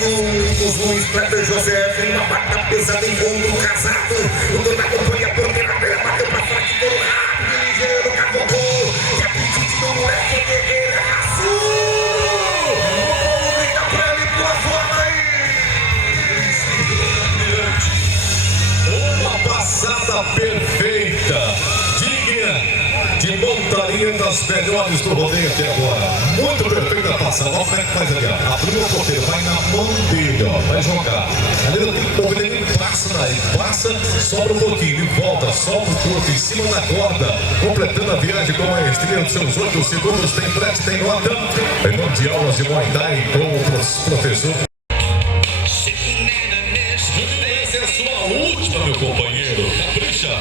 segundos, Luiz Kleber José vem uma barca pesada em ombro casado. O dono acompanha a porteira, bateu pra frente, todo rápido, ligeiro, caboclo. E a pedida do moleque guerreira, azul. O povo grita pra ele, boa forma aí. Uma passada perfeita, digna de montaria das melhores do rodeio até agora. Muito perfeita a passada. Olha como é que faz ali, ó. Abriu a porteira, vai na mão dele, ó. Vai jogar. Ali não tem que correr, ele passa daí. Passa, sobra um pouquinho, ele volta, solta o corpo em cima da corda. Completando a viagem com a maestria dos seus 8 segundos. Tem frete, tem nota. Lembrando de aulas de Muay Thai com o professor. Essa é a sua última, meu companheiro. Capricha.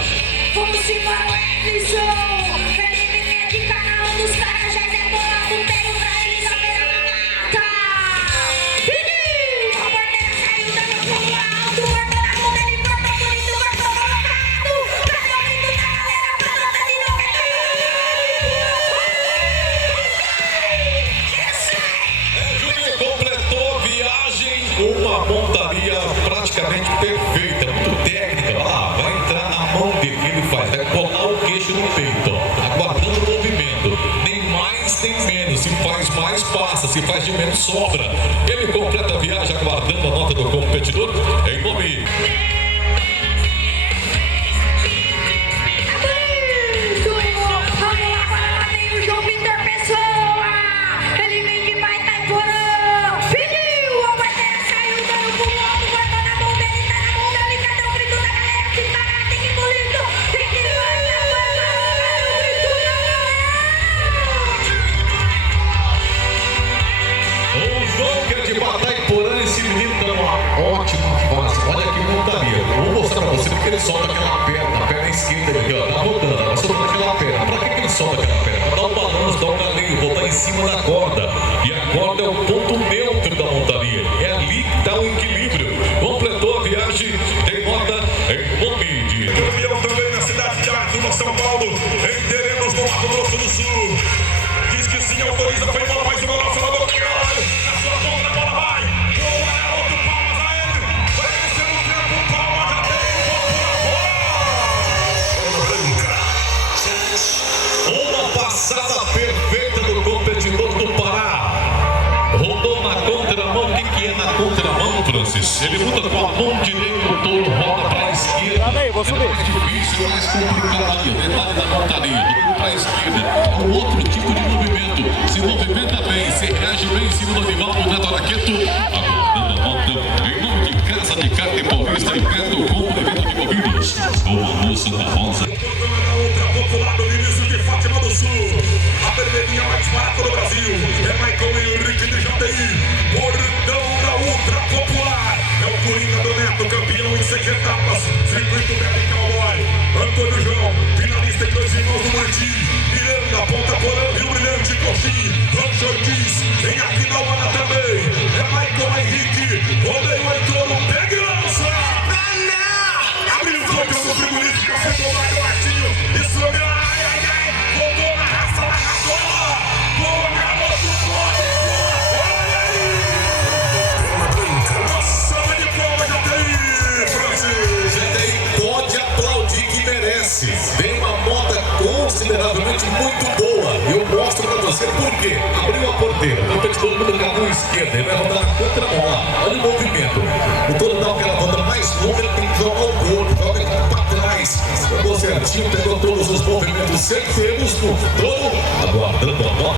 Vamos embora, Edson! Felipe de canal dos caras já é bolado, pego pra ele na beira da mata! A porteira saiu, dando pulo alto, cortou na mão dele, cortou bonito, cortou colocado! Pega o grito da galera, pelota de novo! Júnior completou a viagem com uma montaria praticamente perfeita, muito técnica. Lá, vai entrar na mão dele, que ele faz, vai colar o queixo no peito, ó, aguardando o movimento, nem mais nem menos, se faz mais passa, se faz de menos sobra. Ele completa a viagem aguardando a nota do competidor em nome. Esse menino dá uma ótima fase. Olha que montaria. Vou mostrar pra você porque ele solta aquela perna, a perna esquerda aqui, ó. Tá rodando, ela solta aquela perna. Pra que ele solta aquela perna? Pra dar um balanço, dar um galeio, botar em cima da corda. E a corda é o ponto neutro da montaria. É ali que tá o equilíbrio. Completou a viagem, tem nota em nome de. Campeão também na cidade de Arthur, São Paulo, em Teremos, no Mato Grosso do Sul. Diz que sim, autoriza, foi embora mais uma nossa na boca. Na sua ponta, a bola vai. Passada perfeita do competidor do Pará. Rodou na contramão. O que é na contramão, Francis? Ele luta com a mão direita, o touro roda para a esquerda. É mais difícil, é mais complicado ali. Detalhe da montaria, do para a esquerda. É um outro tipo de movimento. Se movimenta bem, se reage bem em cima do animal, o Neto Araqueto. Aguardando a nota em nome de Casa de Carne Paulista e perto do combo de venda de bovinos. Com a moça da rosa. Do Sul, a vermelhinha mais barata do Brasil é Michael Henrique de Jateí, bordão da ultra popular, é o Coringa do Neto, campeão em 6 etapas, circuito Bebe Cowboy, Antônio João, finalista em 2 irmãos do Martim, Miranda, Ponta Porã, Rio Brilhante, Coxim, Rancho Ortiz, em Aquidauana também, é Michael Henrique, rodeio entrou no pega e lança, abriu o fogo no frigorífico, chegou lá no Martinho, isso é voltou na raça, boa, garoto, olha aí! Nossa, de prova, Jateí, Francis! Jateí pode aplaudir que merece. Tem uma moto consideravelmente muito boa. Eu mostro pra você por quê. Abriu a porteira, o competidor muda com a mão esquerda, ele vai rodar na contramão lá. Olha o movimento. O touro dá aquela roda mais longa, ele tem que jogar o corpo, joga aqui pra trás. Pegou certinho, pegou todos os movimentos certeiros do touro, aguardando a nota.